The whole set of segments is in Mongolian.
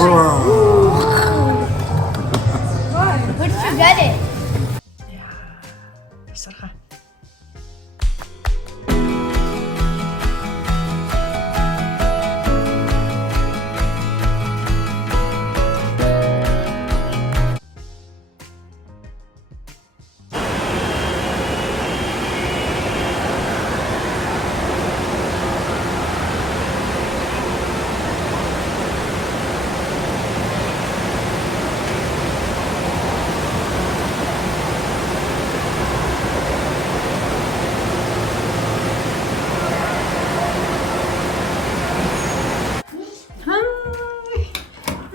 What you got it? Тасархаа.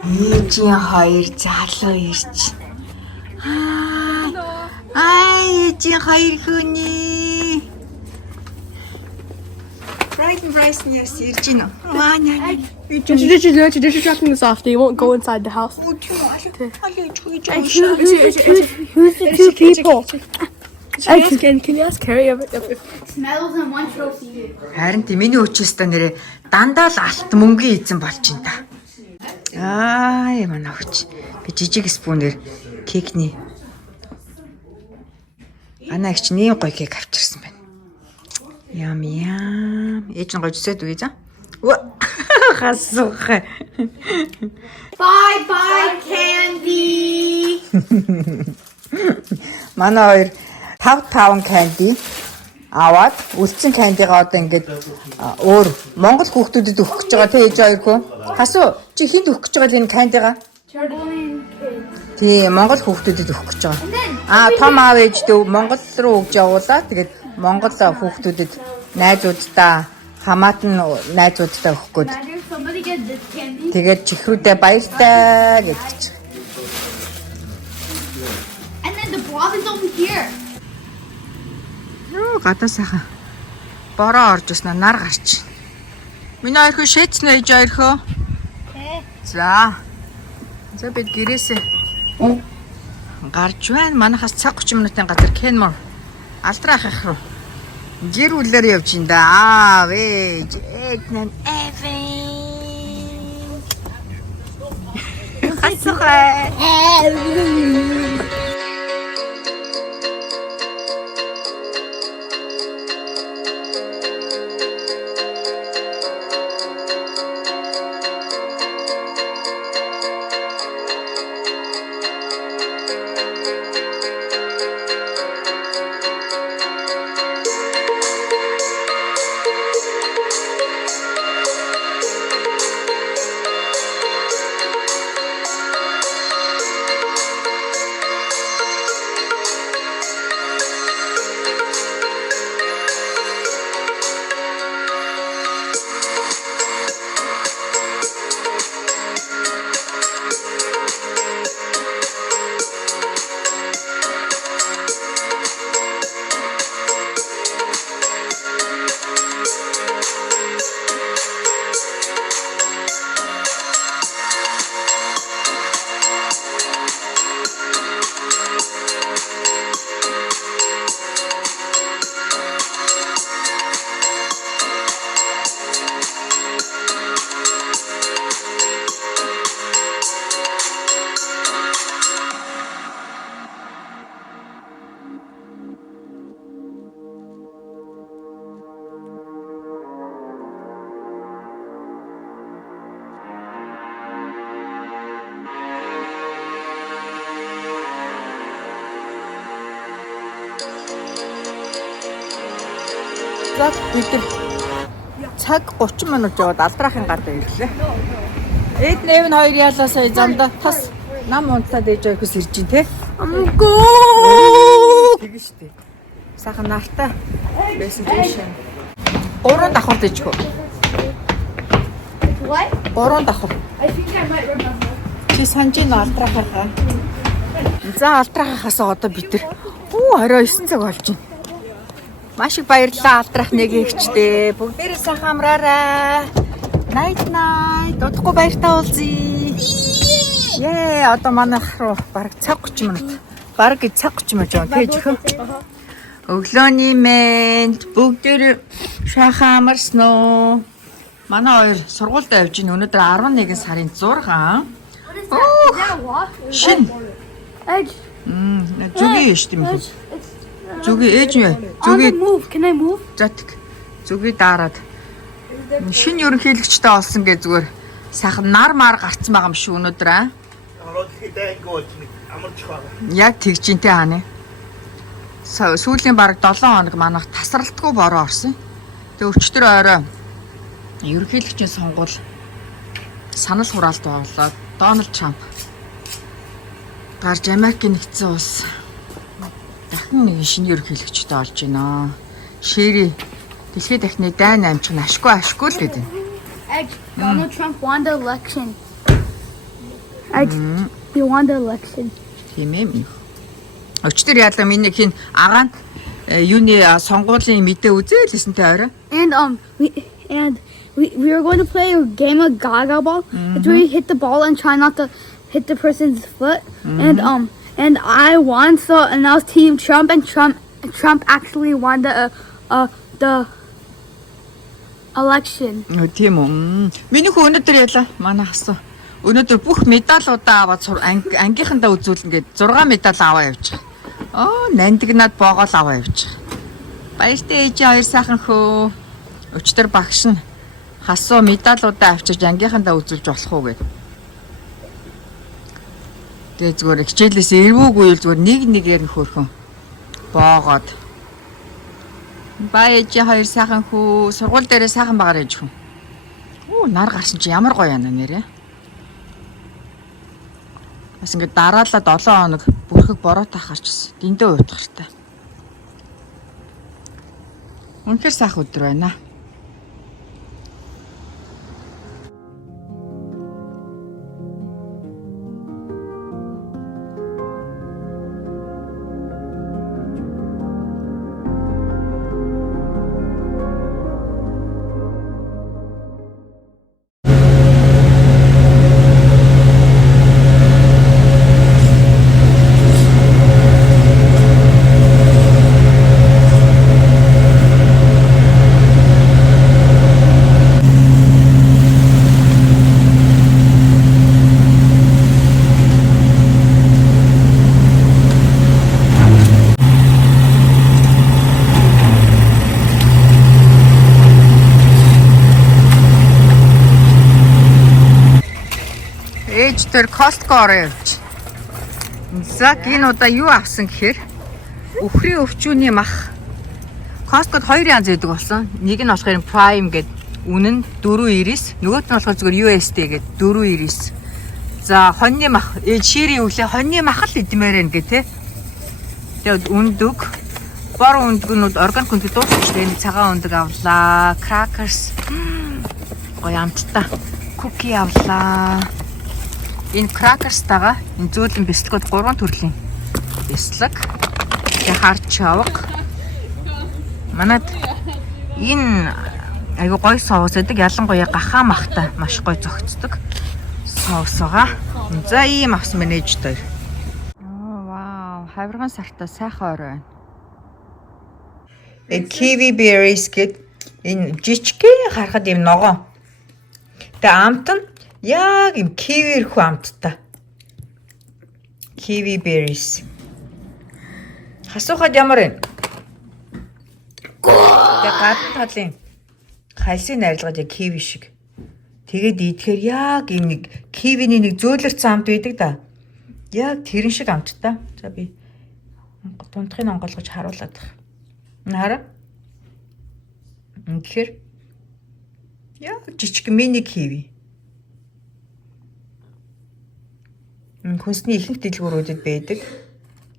Ээжийн хоёр залуу ирж. Ээжийн хоёр хүний. Bryce yes ирж гинэ. Just dropping this off. They won't go inside the house. Who's the two people? Can you ask Carrie if Smells and one trophy. Харин тийм миний өчөөстэй нэрээ дандаа л алт мөнгөний эзэн болж ин та. Манай хүч. Би жижиг спүүнээр кекний. Анаагч нэг гоё кек авчирсан байна. Ям. Ээж нь гоё зүсэд үгүй за. Хасуух. Bye candy. Манай хоёр 5 candy аваад үлдсэн кандигаа одоо ингээд өөр Монгол хүүхдүүдэд өгөх гэж байгаа те ээж хоёр хөө. Хасуу чи хинт өгөх гэж байгаа энэ кандигаа? Тий, Монгол хүүхдүүдэд өгөх гэж байгаа. Том аав ээждээ Монгол руу өгж явуулаа. Тэгээд Монгол хүүхдүүдэд найзуудтай хамаатан найзуудтай өгөх гээд. Тэгээд чихрүүдээ баяртай гэж. And then the blob is over here. Гадаа сайхан бороо орж ирсэн нар гарч. Миний хоёр хөө шээцнэ ээж хоёр хөө. За. За бид гэрээсээ гарч байна. Манайхаас цаг 30 минутын газар Kenmore Алдрах ах руу гэр бүлээр явж ин да. Аав ээж эгнэн эвэн. Хасухай. Бид цаг 30 минут яваад Алдрахын гар дээр ирлээ. Эд нэв нь хоёр яалаасаа замдаа тас нам унтаад ээж ойхос ирж ин тэ. Амгөө. Тэг штэ. Сахан нартай байсан тийм. Гурван давхар дэжгүй. What? Гурван давхар. I think I might remember. Чи санаж ин Алдрахаа. За Алдрахаас одоо бид нар 29 цаг болж байна. Маш их баярлалаа Алдрах нэг ихчтэй. Бүгдээрээ сайхан амраарай. Night. Удахгүй баяртай уулзъя. Одоо манайх руу бараг цаг 30 минут. Бараг цаг 30 минут яваа тийм жихөө. Өглөөний мэнд бүгдээрээ сайхан амарсан уу? Манай хоёр сургуульд явж ийн өнөөдөр 11 сарын 6. Шин. Зүгийн шүү дээ. Зүгийн ээж нь. Зүгийн Move. Can I move? затг. Зүгийн дараад. Шин ерөнхийлөгчтэй олсон гэж зүгээр сайхан нар мар гарцсан байгаа юм шүү өнөөдөр аа. Яг тэгж интэй хааны. Сүүлийн бараг 7 хоног манайх тасралтгүй бороо орсон. Тэгээ өчтөр орой ерөнхийлөгчийн сонгуул санал хураалт болоод Дональд Трамп гарч Америкийн нэгдсэн улс дахин нэг шинэ ерөнхийлөгчтэй олж байна. Шэри дэлхийд дахны дайн амжих нь ашгүй л гэдэг. Donald Trump won the election. He won the election. Тийм ээ. Өчтөр яалаа миний хин агаан юуны сонгуулийн мэдээ үзээлсэн тэ орой. And we were going to play a game of Gaga ball. It's where you hit the ball and try not to hit the person's foot. And I won. So and I was Team Trump, and Trump actually won the election. Тийм үү. Миний хүү өнөөдөр яалаа манай хасуу. Өнөөдөр бүх медалуудаа аваад ангийнхандаа үзүүлнэ гээд 6 медаль аваа явж байгаа. Нандинаад боогоол аваа явж байгаа. Баяртай ээж хоёр сайхан хөө. Өчтөр багш нь хасуу медалуудаа авчирч ангийнхандаа үзүүлж болох уу гэд. Тэгээ зүгээр хичээлээс эрвүүгүй л зүгээр нэгээр нь хөөрхөн боогоод. Баяж хоёр сайхан хөө сургууль дээрээ сайхан багаар ээж хүн. Нар гарсан чи ямар гоё яана нэрээ. Бас ингээд дараалал 7 хоног бүрхэг бороотой харчихсан. Дэндээ уйтгартай. Үнэхээр сайхан өдөр байна. Тэр Costco ороо явж. За энэ удаа юу авсан гэхээр өхрийн өвчүүний мах. Costco-д 2 янз байдаг болсон. Нэг нь болохоор Prime гэдэг үнэн 4.90, нөгөөт нь болохоор зүгээр USD гэдэг 4.90. За хоньны мах, ширийн өглөө хоньны мах л идмээр нэ тэ. Тэгээд өндөг, бор өндгнүүд органик өндөг дуусчихлаа. Энэ цагаан өндөг авлаа. Crackers. Гоё амттай. Cookie авлаа. Энэ кракерстайгаа энэ зөөлөн бэлтгэд 3 төрлийн бэлэг. Тэгээ харч авах. Манайд энэ айгу гоё соус гэдэг ялангуяа гахаа махтай маш гоё зөгцдөг соус байгаа. За ийм авсан менеж дээр. Вау, хавирган сартаа сайхан орой байна. Kiwi berries гэд энэ жижигхэн харахад юм ногоо. Тэгээ амт нь яг юм кивирхүү амттай. Kiwi berries. Хасуухад ямар вэ? Тэгээ гадна талын хальсын найрлагад яг киви шиг. Тэгээд идэхээр яг юм нэг кивиний нэг зөөлөрсөн амт байдаг да. Яг тэрэн шиг амттай. За би дундхыг онгойлгож харуулад байна. Хараа. Тэгэхээр яг жижиг мини киви. Хүнсний ихэнх дэлгүүрүүдэд байдаг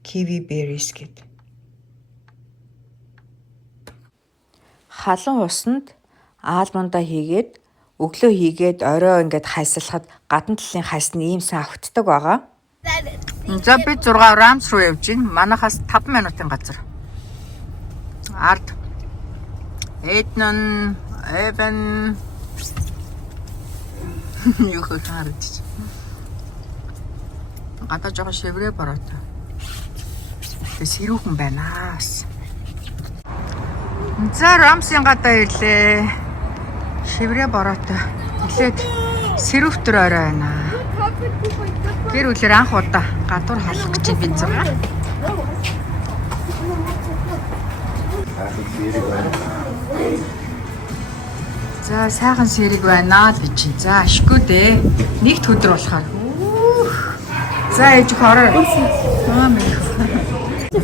Kiwi berries гэдэг. Халуун усанд аалмондоо хийгээд өглөө хийгээд орой ингээд хайсалахад гадна талын хайс нь ийм сайн автдаг байгаа. За би 6 Rams руу явж гин. Манайхаас 5 минутын газар. Ард Эднэн Эвен юу харагдчих. Гадаа жоохон шиврээ бороотой. Тэгээ сэрүүхэн байнаас. За Рамсын гадаа ирлээ. Шиврээ бороотой. Эхлээд сэрүүвтер орой байна. Гэр бүлээр анх удаа гадуур халах гэж бид байгаа. За сайхан сэрэг байна л гэж. За ашгүй дээ. Нэгд өдөр болохоор. За ээж хороо.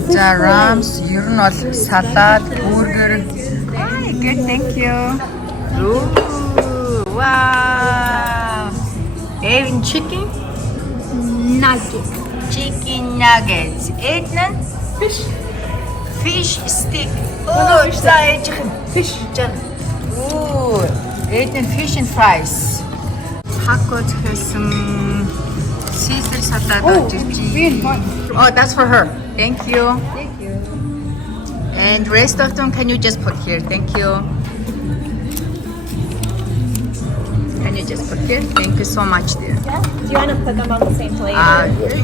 За рамс ер нь бол салат, бургер. Good, thank you. Ooh, wow. Even chicken? Nuggets. Chicken nuggets. Ednan? Fish. Fish stick. Oh, за ээж fish. Ooh, Ednan fish and fries. Taco гэсэн Caesar salad Oh, that's for her. Thank you. Thank you. And rest of them, can you just put here? Thank you. Can you just put here? Thank you so much, dear. Yeah. Do you want to put them on the same plate?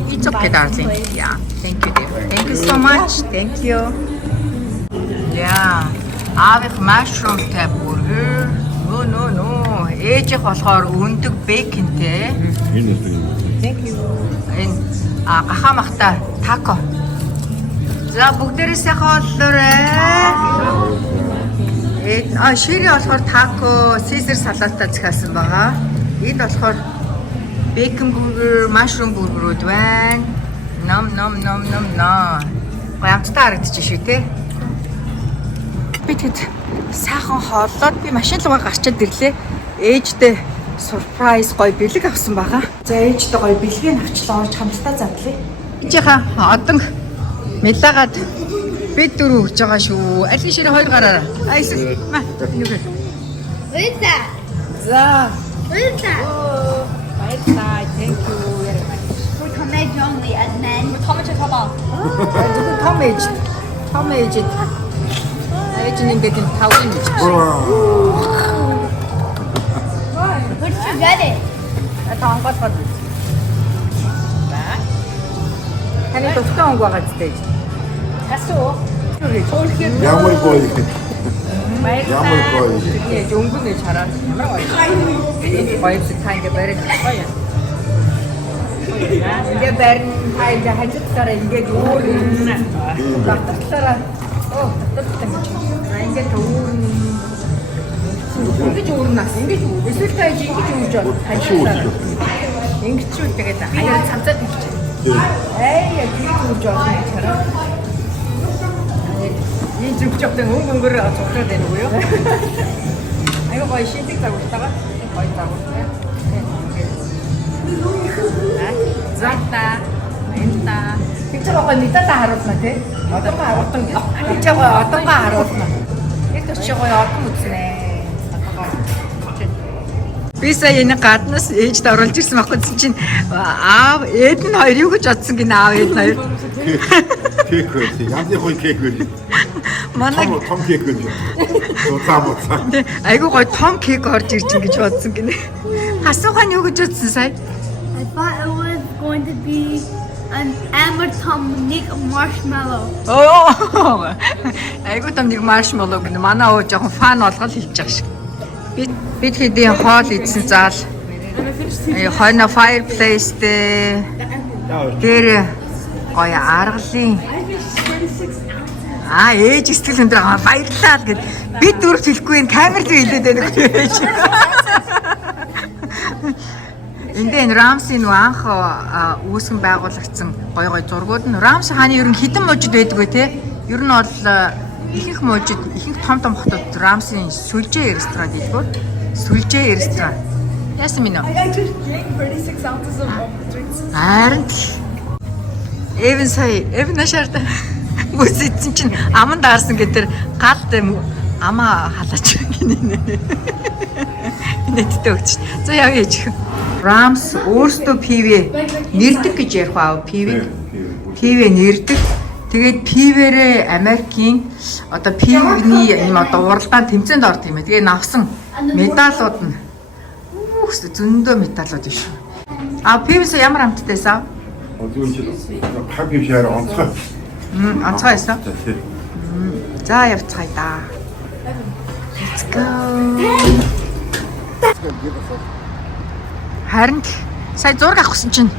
It's okay, darling. Yeah. Thank you, dear. Thank you so much. Thank you. Yeah. Авих mushroomтэй burger. No. Ээжих болохоор өндөг бэкэнтэй. Thank you. Энэ гахамахтай тако. За бүгдээрээ сайхан болоорой. Шири болохоор тако, Caesar салаттай захиалсан байгаа. Энд болохоор bacon burger, mushroom burgerүүд байна. Ном. Гомцтой харагдчих шүү те. Би тэгэд сайхан хооллоод би машин руугаа гарчаад ирлээ. Ээжтэй surprise гоё бэлэг авсан байгаа. За ээжтэй гоё бэлгийг авчлаа орж хамтдаа задлаа. Эжийнхаа одон мэлагаад бид дөрөв өгж байгаа шүү. Аль ширээ хоёр гараараа. Айс. Ма. Юу вэ? What is that? За. What is that? Bye. Thank you very much. For teenage only as men. Том ээж. Ээж нь ингээд тавын гэж. Where'd you get it? Тонгол. Таны төвхөн өнгө байгаа зүтэй. Ямар гоё. Ямар гоё. Яаж өнгө гэж хараад ямар гоё. Баярлалаа та ингэ барих гоё. Ингээ барин та ингээ хажуудаараа ингээ өөр батлаараа ингээ төөрн ингэж өөрнөөс ингэж эсвэл та ингэж үүж хажуулаад ингэж үү тэгээд аяа цамцаад ирчих. Яа гэж үүж байгаа юм чараа. 이 죽적된 웅궁거를 적셔야 되는고요. 아이고 거의 신식 자고 있다가 거의 자고 있어요. 됐다. 픽처가 거의 밑에 다 하루스한테 어떤 게? 픽처가 어떤 거 하루스나? 이거 저거야 어떤 거지네. Би сая энэ гаднаас ээж дөрөлж ирсэн байхгүй чинь аав ээд нь хоёр юу гэж бодсон гинэ аав ээд хоёр. Кек хөөс. Янз бүр кек хөөс. Манай том кек хөөс. Цаамаа. Айгуу гой том кек орж ирж ин гэж бодсон гинэ. Хасуухан юу гэж бодсон сая? I thought it was going to be an Amazonic marshmallow. Оо. Айгуу том нэг маршмеллоу гинэ. Манай өө жоохон фан болгол хэлж байгаа шиг. Бид хэдийн хоол идсэн заал. Хойно fireplace дээр гоё аргалын. Ээж сэтгэл өндөр баярлалаа гэд бид дөрөв хэлэхгүй энэ камерд хэлээд байна гэж ээж. Энд Рамсын анх үүсгэн байгуулагдсан гоё зургууд нь Рамс хааны ер нь хідэн мужид байдаг вэ те? Ер нь бол ихэнх мужид, ихэнх том хотод Рамсын сүлжээ ресторан гэдэг. Сүлжээ ресторан. Яасан минь? I just drank 36 ounces of drinks. Харин Эвен нашаарда бүсэдсэн чинь аман даарсан гэдэр галд амаа халаач гинэ. Нийтдээ өгч. За яа яж. Рамс өөртөө пивэ нэрдэг гэж ярих аа пивэ нэрдэг. Тэгээд пивэрээ Америкийн одоо пивний юм одоо уралдаан тэмцээнд орд юм. Тэгээ навсан медалууд нь зөндөө медалууд биш. Пивээс ямар амттайсаа? Хаппи шаар онцгой. Онцгой байсан. За явцгаая да. Let's go. Харин сая зураг авахсан чинь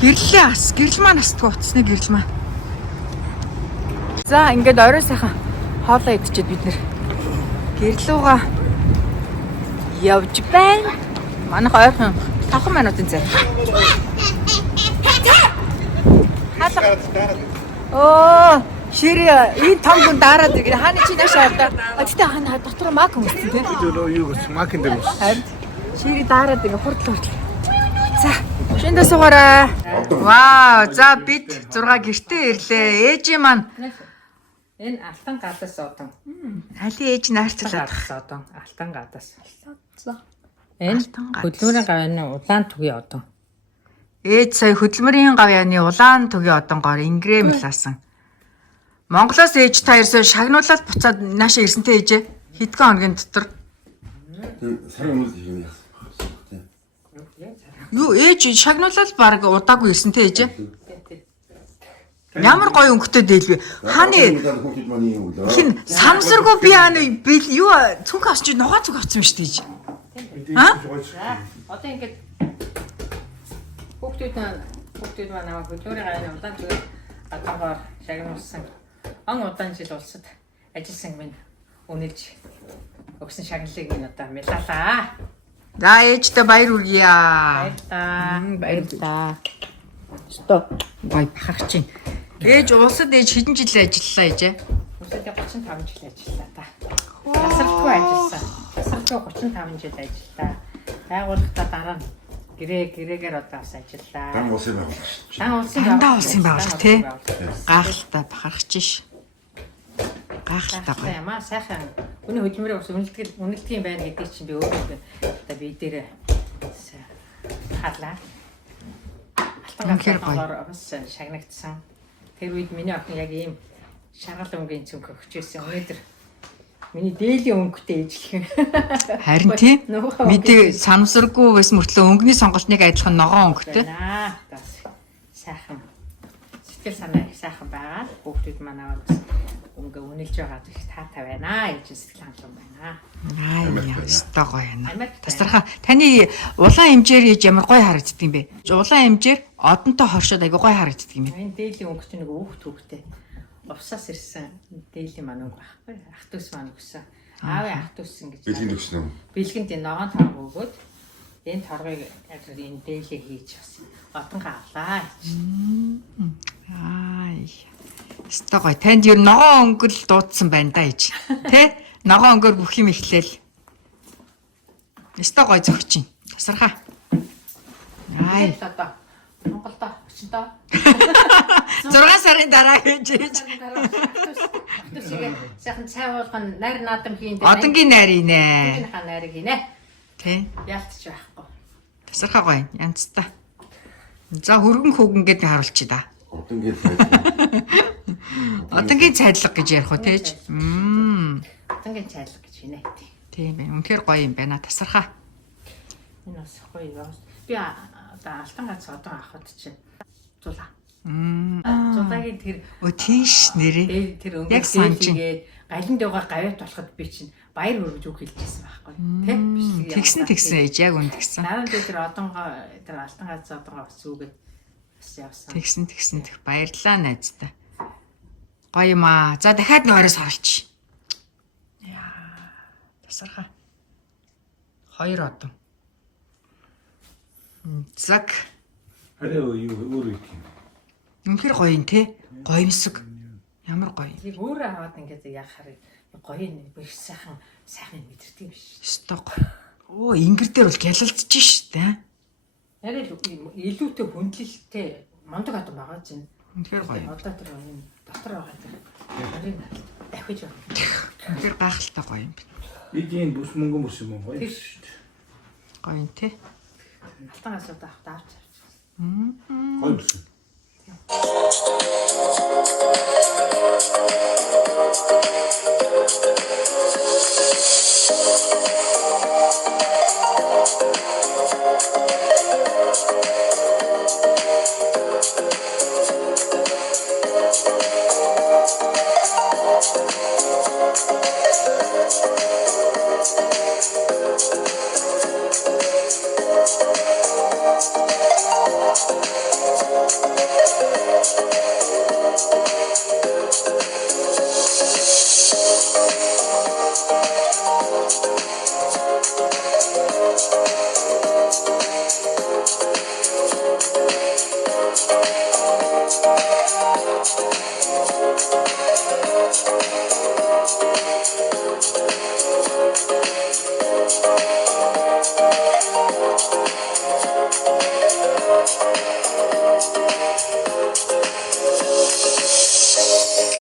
гэрлээ бас. Гэрэл маань настгүй утасны гэрэл маань. За ингээд орой сайхан хоолоо идчихэд бид нэр гэрлүүгээ явж байна. Манайх ойрхон 5 минутын зай. Оо, ширээ энэ том хүн дараад иргэн хааны чи наашаа явдаа. Гэтэ хана дотор мак хүмүүстэй тийм. Юу гэж макин дээр ус. Харин ширээ дараад ингээ хурдл. За, шиндээ суугаарай. Вау, за бид 6 гэртээ ирлээ. Ээжийн маань Энэ алтан гадаас одон. али ээж нь харьцуулаад Одон алтан гадаас. Энэ хөдөлмөрийн гавьяаны улаан түгийн одон. ээж сая хөдөлмөрийн гавьяаны улаан түгийн одонгоор ингрэм лаасан. Монголоос ээж та ерөөсөө шагнуулаад буцаад наашаа ирсэнтэй ээжээ. Хэдхэн хоногийн дотор. Сарын өмнө юм яасан. Юу ээж шагнуулаад баг удаагүй ирсэнтэй ээжээ. Ямар гоё өнгөтэй дэлбэ. Хааны хин самсаргүй би юу цүнх авч чи ногоо цүнх авсан юм шүү дээ. Одоо ингээд хүүхдүүд маань аваа хөдөлмөрийн гавьяаны улаан түгийн одонгоор шагнуулсан. Он удаан жил улсад ажилласан минь үнэлж өгсөн шагналыг минь одоо мэлалаа. За ээжтэй баяр хүргье. Баярлалаа. Стоп. Бай бахарч чинь. Ээж улсад ээж хэдэн жил ажиллалаа ээжээ? Улсад 35 жил ажиллалаа та. Тасралтгүй ажилласан. Тасралтгүй 35 жил ажиллалаа. Байгууллагатаа дараа нь гэрээгээр одоо бас ажиллалаа. Дан усын байгууллага. Дан улсын Дандаа улсын байгууллага тий. Гайхалтай бахарч ш. Гайхалтай гоё. Ямаа сайхан хүний хөдөлмөрийн ус үнэлтгэн байна гэдэг чинь би өөрөө одоо би дээр харлаа. Үнэхээр гоё. Алтан бас шагнагдсан. Тэр үед миний охин яг ийм шаргал өнгийн цүнх өгчээсэн. Өнөөдөр миний дээлийн өнгөтэй ээжлэх. Харин тий. Мэдээ санамсаргүй байсан мөртлөө өнгөний сонголтныг адилхан ногоон өнгөтэй. Сайхан сэтгэл санаа сайхан байгаа. Хүүхдүүд маань аваад бас өнгө үнэлж байгаа их таатай байна. Ээж сэтгэл хангалуун байна. Аа яста гоё яана. Тасархаа таны улаан хэмжээр ээж ямар гоё харагддаг юм бэ? Улаан хэмжээр одонтой хоршоод айгу гоё харагддаг юм бэ? Энэ дээлийн өнгөч нэг өөх төгтэй. Увсаас ирсэн дээлийн маань өнгө байхгүй. Ах トゥ ус маань өгсөн. Аавын ах トゥ усэн гэж. Бэлгийн төгсөн юм. Бэлгэнд энэ ногоон торг өгөөд энэ торгыг яг энэ дээлээ хийж бас одонгаа авлаа. Ай. Яста гоё. Танд ер ногоон өнгөл дуудсан байна да ээж. Тэ? Ногоон өнгөөр бүх юм ихлээл. Яста гоё зөгч чинь. Тасархаа. Ай. Одоо Монголдо очиндоо 6 сарын дараа гэж ээж. Тэсгээ сайхан цай уулган найр наадам хийн дээ. Одонгийн найр инэ. Энэ ха найрыг хийнэ. Тэ? Ялтч байхгүй. Тасархаа гоё. Янцтай. За хөргөн хөвгөн гэдэг харуулчих да. Одонгийн цайдлага гэж ярих уу тээж? Одонгийн цайлга гэж хийнэ. Тийм байна. Үнэхээр гоё юм байна. Тасархаа. Энэ бас гоё юу. Би одоо алтан гац одоо авахд чинь зулаа. Зулагийн тэр Тийш нэрээ. тэр өнгө Яг санаж тэгээд галанд байгаа гавьяат болоход би чинь баяр хүргэж үг хэлжсэн байхгүй тий. Тэгсэн ээж яг үн тэгсэн. Дараа нь тэр одонгоо тэр алтан гац одонгоо бас үгээд бас явсан. Тэгсэн тэг баярлаа найзтай. Гоё юм аа. За дахиад нойроос оролч. Яа. Тасархаа. 2 одон. Зак. Харин юу өөр их юм. Үнэхээр гоё юм те. Гоёмсог. Ямар гоё. Тэг өөрөө аваад ингээд яг харыг гоё нэг биш сайхан мэдэрдэг юм биш. Өстой гоё. Оо ингэр дээр бол гялалдчих штэ. Яг л илүүтэй хүндлэлтэй мондог адам байгаа чинь. Үнэхээр гоё. Одоо тэр энэ дотор байгаа тэр харин дахиж байна. Үнэхээр гайхалтай гоё юм байна. Эдийн бүс мөнгөн бүс юм гоё. Гоё юм те. Алтан гасууд авч. Гоё бүс. Thank